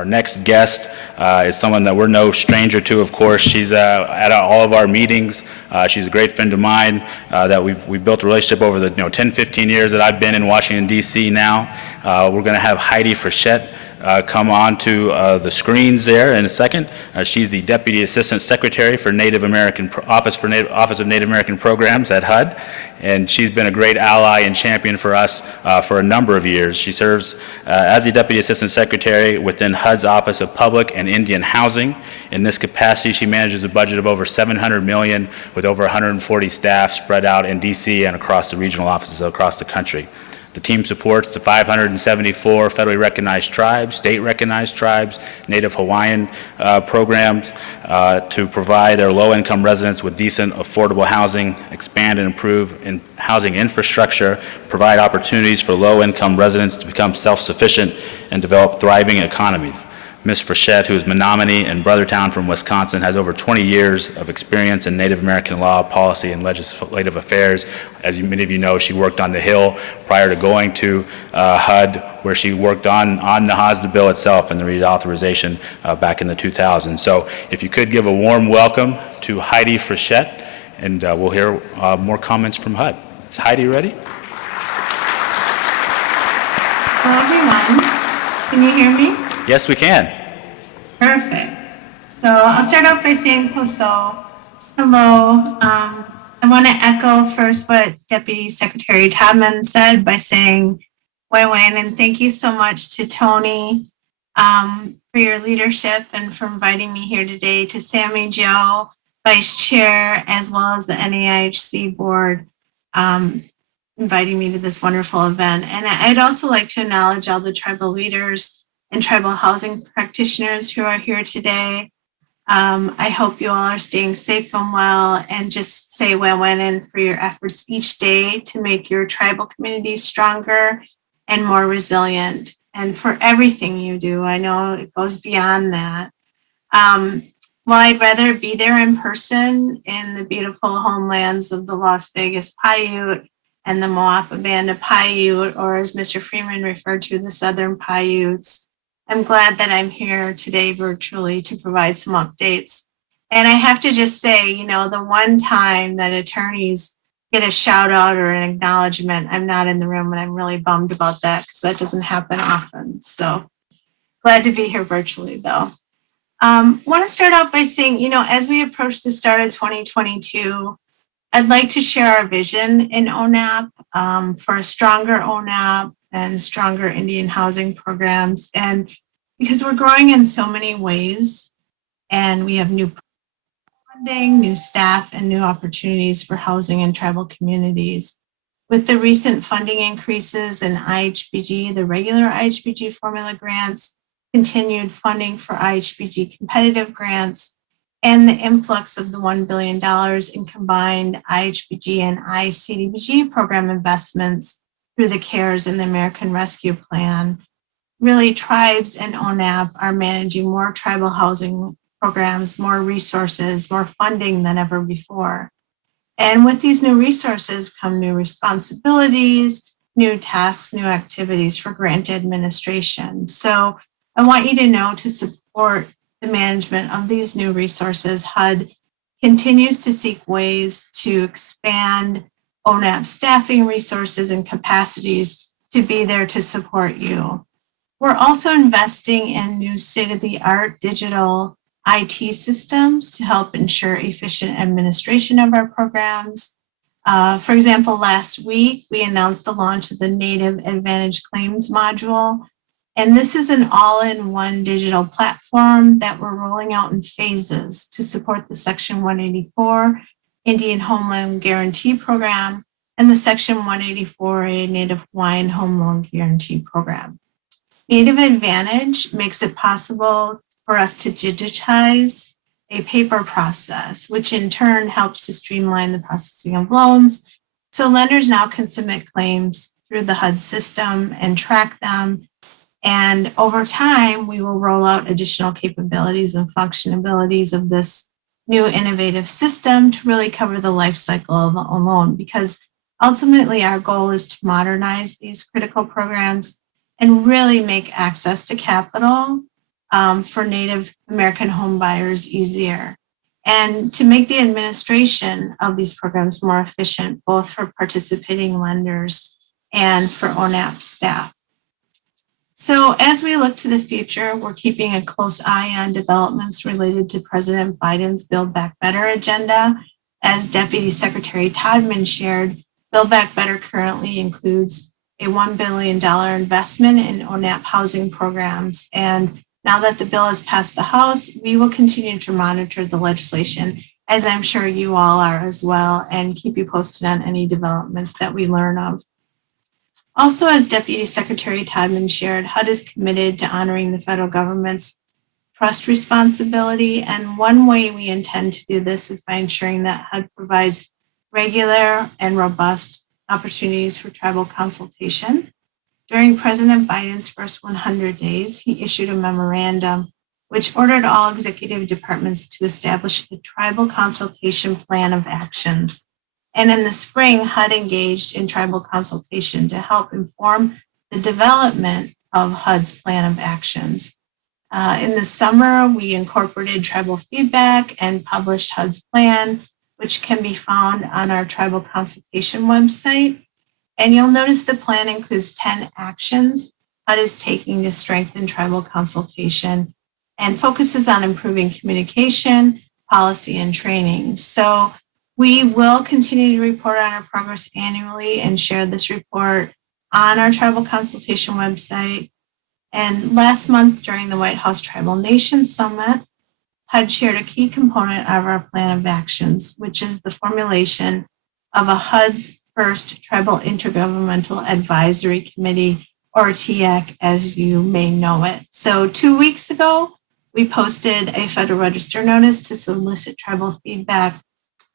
Our next guest is someone that we're no stranger to, of course. She's at all of our meetings. She's a great friend of mine that we've built a relationship over the 10, 15 years that I've been in Washington, D.C. now. We're going to have Heidi Freschette come on to the screens there in a second. She's the Deputy Assistant Secretary for Native American Office of Native American Programs at HUD, and she's been a great ally and champion for us for a number of years. She serves as the Deputy Assistant Secretary within HUD's Office of Public and Indian Housing. In this capacity, she manages a budget of over $700 million with over 140 staff spread out in D.C. and across the regional offices across the country. The team supports the 574 federally recognized tribes, state-recognized tribes, Native Hawaiian programs to provide their low-income residents with decent, affordable housing, expand and improve in housing infrastructure, provide opportunities for low-income residents to become self-sufficient and develop thriving economies. Ms. Freschette, who is Menominee and Brothertown from Wisconsin, has over 20 years of experience in Native American law, policy, and legislative affairs. As many of you know, she worked on the Hill prior to going to HUD, where she worked on the HUD bill itself and the reauthorization back in the 2000s. So if you could give a warm welcome to Heidi Freschette, and we'll hear more comments from HUD. Is Heidi ready? Hello, everyone. Can you hear me? Yes, we can. Perfect. So I'll start off by saying hello. I want to echo first what Deputy Secretary Todman said by saying win-win, and thank you so much to Tony for your leadership and for inviting me here today, to Sammy Joe, Vice Chair, as well as the NAIHC Board, inviting me to this wonderful event. And I'd also like to acknowledge all the tribal leaders and tribal housing practitioners who are here today. I hope you all are staying safe and well, and just say win-win for your efforts each day to make your tribal communities stronger and more resilient, and for everything you do. I know it goes beyond that. While I'd rather be there in person in the beautiful homelands of the Las Vegas Paiute and the Moapa Band of Paiute, or as Mr. Freeman referred to, the Southern Paiutes, I'm glad that I'm here today virtually to provide some updates. And I have to just say, the one time that attorneys get a shout out or an acknowledgement, I'm not in the room, and I'm really bummed about that because that doesn't happen often. So glad to be here virtually though. Want to start out by saying, as we approach the start of 2022, I'd like to share our vision in ONAP for a stronger ONAP and stronger Indian housing programs. And because we're growing in so many ways, and we have new funding, new staff, and new opportunities for housing in tribal communities. With the recent funding increases in IHBG, the regular IHBG formula grants, continued funding for IHBG competitive grants, and the influx of the $1 billion in combined IHBG and ICDBG program investments through the CARES and the American Rescue Plan, really tribes and ONAP are managing more tribal housing programs, more resources, more funding than ever before. And with these new resources come new responsibilities, new tasks, new activities for grant administration. So I want you to know, to support the management of these new resources, HUD continues to seek ways to expand ONAP staffing resources and capacities to be there to support you. We're also investing in new state-of-the-art digital IT systems to help ensure efficient administration of our programs. For example, last week, we announced the launch of the Native Advantage Claims module. And this is an all-in-one digital platform that we're rolling out in phases to support the Section 184 Indian Homeland Guarantee Program and the Section 184A Native Hawaiian Home Loan Guarantee Program. Native Advantage makes it possible for us to digitize a paper process, which in turn helps to streamline the processing of loans. So lenders now can submit claims through the HUD system and track them. And over time, we will roll out additional capabilities and functionalities of this new innovative system to really cover the life cycle of a loan, because ultimately our goal is to modernize these critical programs and really make access to capital for Native American home buyers easier, and to make the administration of these programs more efficient, both for participating lenders and for ONAP staff. So as we look to the future, we're keeping a close eye on developments related to President Biden's Build Back Better agenda. As Deputy Secretary Todman shared, Build Back Better currently includes a $1 billion investment in ONAP housing programs. And now that the bill has passed the House, we will continue to monitor the legislation, as I'm sure you all are as well, and keep you posted on any developments that we learn of. Also, as Deputy Secretary Todman shared, HUD is committed to honoring the federal government's trust responsibility. And one way we intend to do this is by ensuring that HUD provides regular and robust opportunities for tribal consultation. During President Biden's first 100 days, he issued a memorandum which ordered all executive departments to establish a tribal consultation plan of actions. And in the spring, HUD engaged in tribal consultation to help inform the development of HUD's plan of actions. In the summer, we incorporated tribal feedback and published HUD's plan, which can be found on our tribal consultation website. And you'll notice the plan includes 10 actions HUD is taking to strengthen tribal consultation and focuses on improving communication, policy, and training. So we will continue to report on our progress annually and share this report on our tribal consultation website. And last month during the White House Tribal Nations Summit, HUD shared a key component of our plan of actions, which is the formulation of a HUD's first Tribal Intergovernmental Advisory Committee, or TAC, as you may know it. So 2 weeks ago, we posted a Federal Register notice to solicit tribal feedback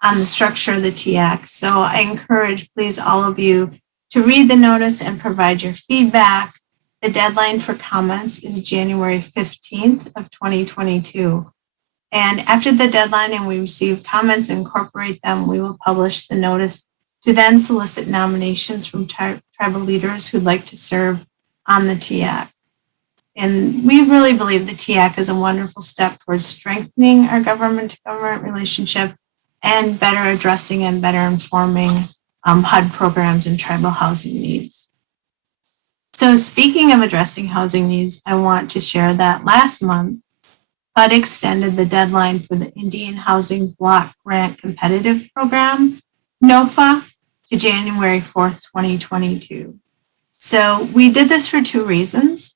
on the structure of the TAC. So I encourage, please, all of you to read the notice and provide your feedback. The deadline for comments is January 15th of 2022. And after the deadline and we receive comments and incorporate them, we will publish the notice to then solicit nominations from tribal leaders who'd like to serve on the TAC. And we really believe the TAC is a wonderful step towards strengthening our government-to-government relationship and better addressing and better informing HUD programs and tribal housing needs. So speaking of addressing housing needs, I want to share that last month, HUD extended the deadline for the Indian Housing Block Grant Competitive Program, NOFA, to January 4th, 2022. So we did this for two reasons.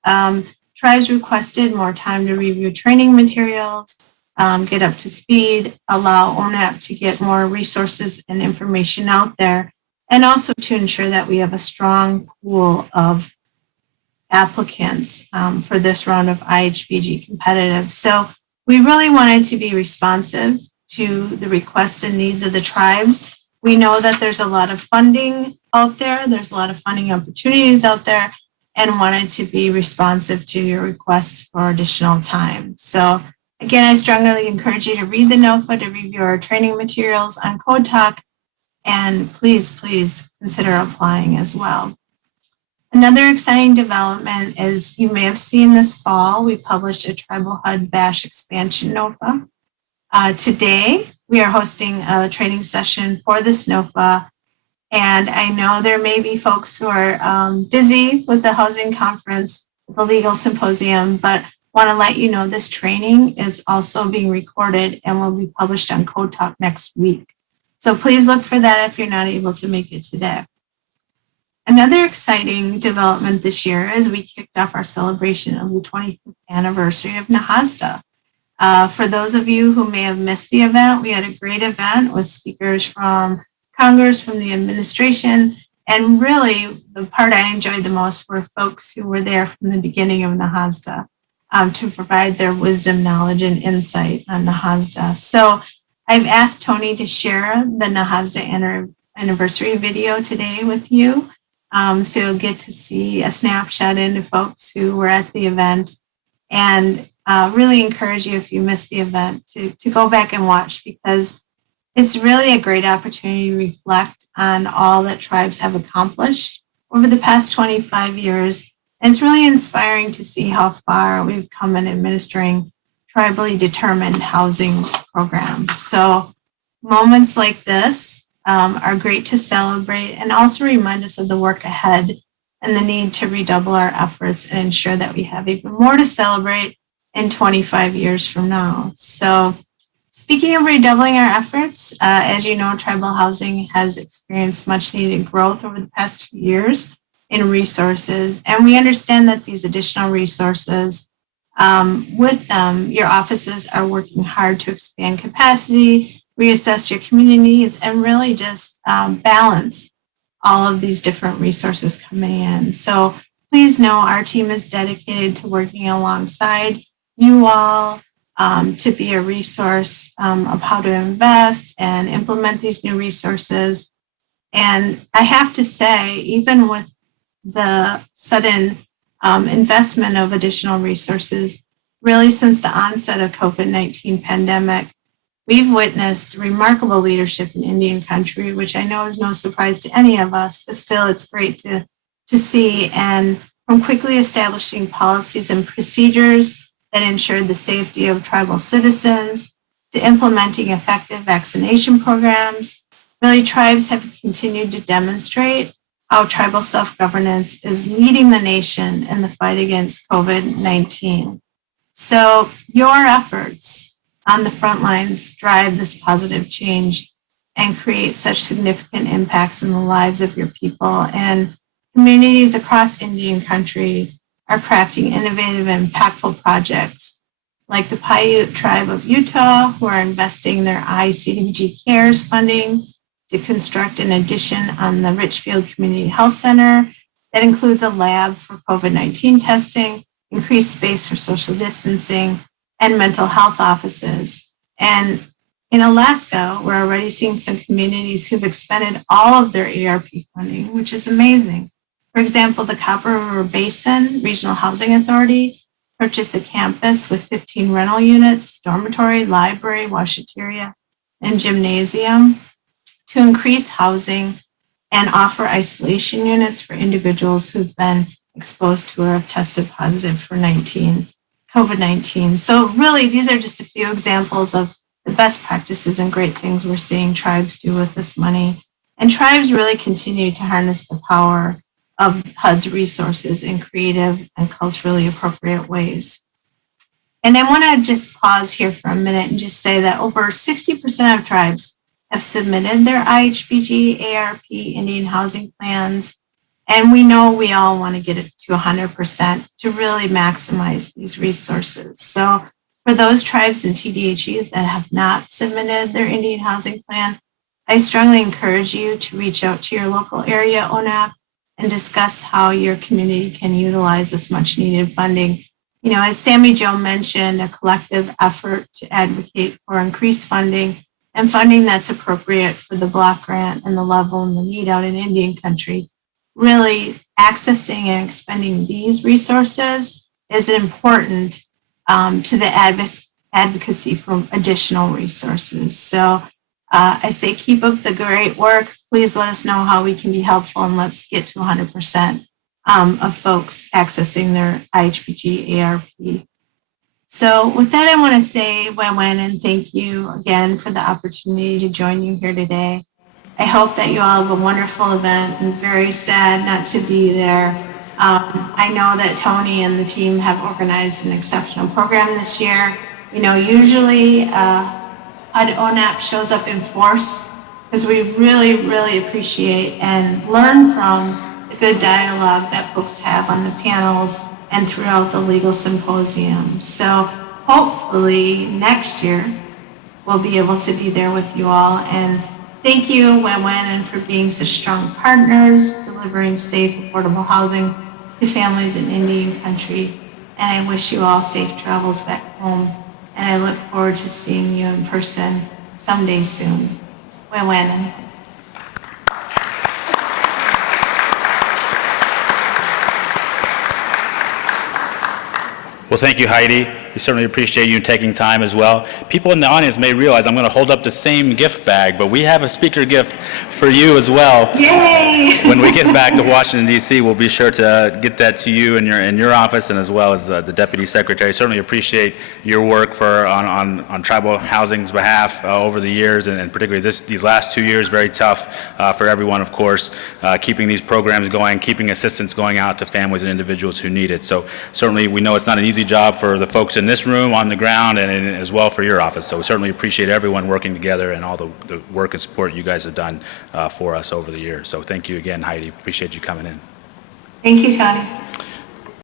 Tribes requested more time to review training materials, get up to speed, allow ONAP to get more resources and information out there, and also to ensure that we have a strong pool of applicants for this round of IHBG competitive. So we really wanted to be responsive to the requests and needs of the tribes. We know that there's a lot of funding out there, there's a lot of funding opportunities out there, and wanted to be responsive to your requests for additional time. So again, I strongly encourage you to read the NOFA, to review our training materials on Code Talk, and please consider applying as well. Another exciting development is, you may have seen this fall, we published a Tribal HUD BASH expansion NOFA. Today, we are hosting a training session for this NOFA, and I know there may be folks who are busy with the housing conference, the legal symposium, but want to let you know this training is also being recorded and will be published on Code Talk next week. So please look for that if you're not able to make it today. Another exciting development this year is we kicked off our celebration of the 25th anniversary of NAHASDA. For those of you who may have missed the event, we had a great event with speakers from Congress, from the administration, and really the part I enjoyed the most were folks who were there from the beginning of NAHASDA to provide their wisdom, knowledge, and insight on NAHASDA. So I've asked Tony to share the NAHASDA anniversary video today with you. So you'll get to see a snapshot into folks who were at the event, and really encourage you, if you missed the event, to go back and watch, because it's really a great opportunity to reflect on all that tribes have accomplished over the past 25 years And it's really inspiring to see how far we've come in administering tribally determined housing programs. So moments like this are great to celebrate and also remind us of the work ahead and the need to redouble our efforts and ensure that we have even more to celebrate in 25 years from now. So speaking of redoubling our efforts, as you know, tribal housing has experienced much needed growth over the past 2 years in resources. And we understand that these additional resources, with them, your offices are working hard to expand capacity, reassess your community needs, and really just balance all of these different resources coming in. So please know our team is dedicated to working alongside you all to be a resource of how to invest and implement these new resources. And I have to say, even with the sudden investment of additional resources, really since the onset of COVID-19 pandemic, we've witnessed remarkable leadership in Indian country, which I know is no surprise to any of us, but still it's great to see. And from quickly establishing policies and procedures that ensured the safety of tribal citizens to implementing effective vaccination programs, really tribes have continued to demonstrate how tribal self-governance is leading the nation in the fight against COVID-19. So your efforts on the front lines drive this positive change and create such significant impacts in the lives of your people. And communities across Indian country are crafting innovative and impactful projects like the Paiute tribe of Utah, who are investing their ICDG CARES funding to construct an addition on the Richfield Community Health Center that includes a lab for COVID-19 testing, increased space for social distancing, and mental health offices. And in Alaska, we're already seeing some communities who've expended all of their ARP funding, which is amazing. For example, the Copper River Basin Regional Housing Authority purchased a campus with 15 rental units, dormitory, library, washateria, and gymnasium to increase housing and offer isolation units for individuals who've been exposed to or have tested positive for COVID-19. So really, these are just a few examples of the best practices and great things we're seeing tribes do with this money. And tribes really continue to harness the power of HUD's resources in creative and culturally appropriate ways. And I want to just pause here for a minute and just say that over 60% of tribes have submitted their IHBG, ARP, Indian housing plans. And we know we all want to get it to 100% to really maximize these resources. So for those tribes and TDHEs that have not submitted their Indian housing plan, I strongly encourage you to reach out to your local area ONAP and discuss how your community can utilize this much needed funding. You know, as Sammy Jo mentioned, a collective effort to advocate for increased funding and funding that's appropriate for the block grant and the level and the need out in Indian country. Really accessing and expending these resources is important to the advocacy for additional resources. So I say keep up the great work. Please let us know how we can be helpful, and let's get to 100% of folks accessing their IHBG ARP. So with that, I want to say Wewen and thank you again for the opportunity to join you here today. I hope that you all have a wonderful event, and very sad not to be there. I know that Tony and the team have organized an exceptional program this year. You know, usually HUD ONAP shows up in force because we really, really appreciate and learn from the good dialogue that folks have on the panels and throughout the legal symposium. So hopefully next year we'll be able to be there with you all. And thank you, Wewen, for being such strong partners, delivering safe, affordable housing to families in Indian country. And I wish you all safe travels back home. And I look forward to seeing you in person someday soon. Wewen. Well, thank you, Heidi. We certainly appreciate you taking time as well. People in the audience may realize I'm going to hold up the same gift bag, but we have a speaker gift for you as well. Yay! When we get back to Washington, D.C., we'll be sure to get that to you in your office, and as well as the Deputy Secretary. Certainly appreciate your work on tribal housing's behalf over the years, and particularly these last 2 years, very tough for everyone, of course, keeping these programs going, keeping assistance going out to families and individuals who need it. So certainly we know it's not an easy job for the folks in this room, on the ground, and as well for your office. So we certainly appreciate everyone working together and all the work and support you guys have done for us over the years. So thank you again, Heidi. Appreciate you coming in. Thank you, Tony.